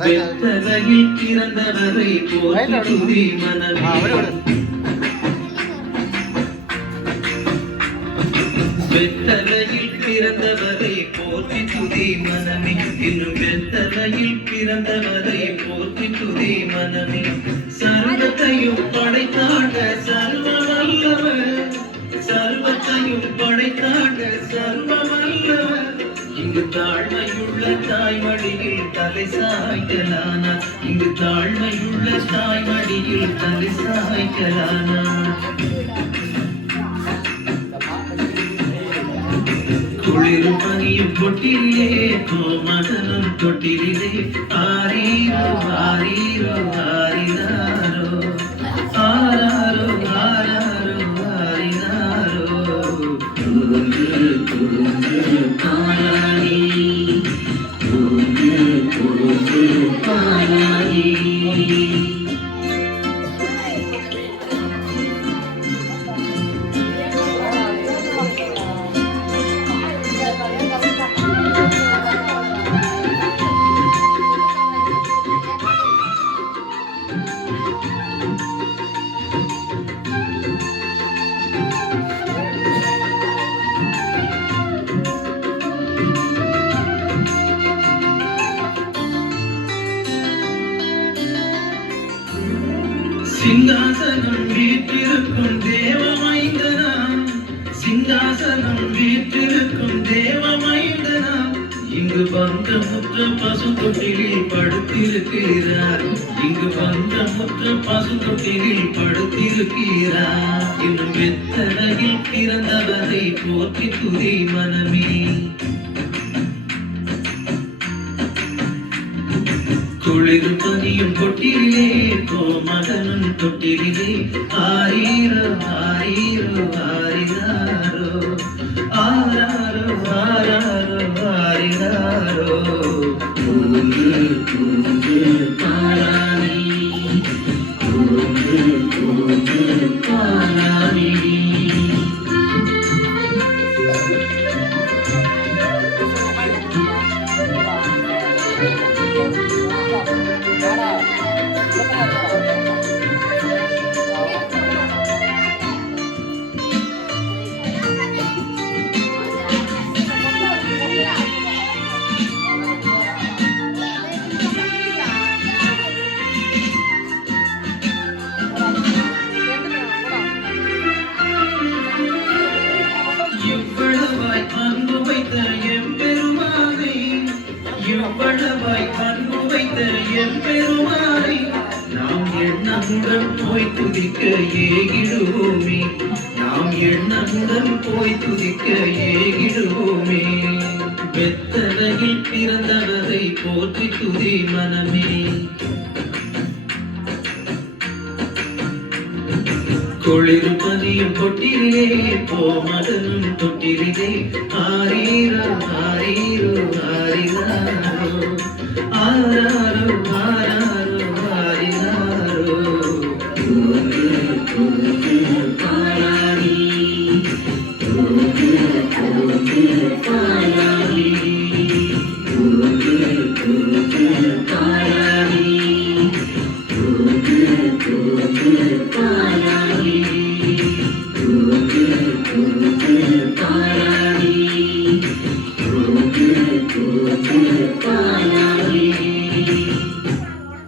வெத்தலையில் பிறந்தவரை போற்றி துதி மனமே. வெத்தலையில் பிறந்தவரை போற்றி துதி மனமே. இன்னும் வெத்தலையில் பிறந்தவரை போற்றி துதி மனமே. சர்வத்தையும் படைத்தாண்ட சர்வ வல்லவர், சர்வத்தையும் படைத்தாண்ட சர்வ வல்லவர். இங்கு தாழ்மையுள்ள தாய்மடியில் தலை சாய்க்கலானார். இங்கு தாழ்மையுள்ள தாய்மடியில் தலை சாய்க்கலானார். குளிரும் பனியும் தொட்டிலே கோமகனும் தொட்டிலே ஆரீரோ ஆரீரோ ஆரினாரோ ஆராரோ ஆராரோ ஆரினாரோ. தூங்கு தூங்கு பாராணி, தூங்கு தூங்கு பாராணி. சிங்காசனம் வீற்றிருக்கும் தேவமைந்தனாம், சிங்காசனம் வீற்றிருக்கும் தேவமைந்தனாம். இங்கு பங்கமுற்ற பசு தொட்டிலில் படுத்திருக்கிறார். இங்கு பங்கமுற்ற பசு தொட்டிலில் படுத்திருக்கிறார். இன்னும் வெத்தலையில் பிறந்தவரை போற்றி துதி மனமே. குளிர் பனியும் தொட்டிலே கோமகனும் தொட்டிலே ஆரீரோ ஆரீரோ ஆரினாரோ ஆராரோ ஆராரோ ஆரினாரோ. தூங்கு தூங்கு பாராணி, தூங்கு தூங்கு பாராணி. இவ்வளவாய் அன்பு வைத்த எம்பெருமானை, இவ்வளவாய் அன்பு வைத்த எம்பெருமானை நாம் எண்ணமுடன் போய் துதிக்க ஏகிடுவோமே. நாம் எண்ணமுடன் போய் துதிக்க ஏகிடுவோமே. வெத்தலையில் பிறந்தவரை போற்றி துதி மனமே. குளிர் பனியும் தொட்டிலே கோமகனும் தொட்டிலே ஆரீரோ ஆரீரோ ஆரினாரோ ஆரா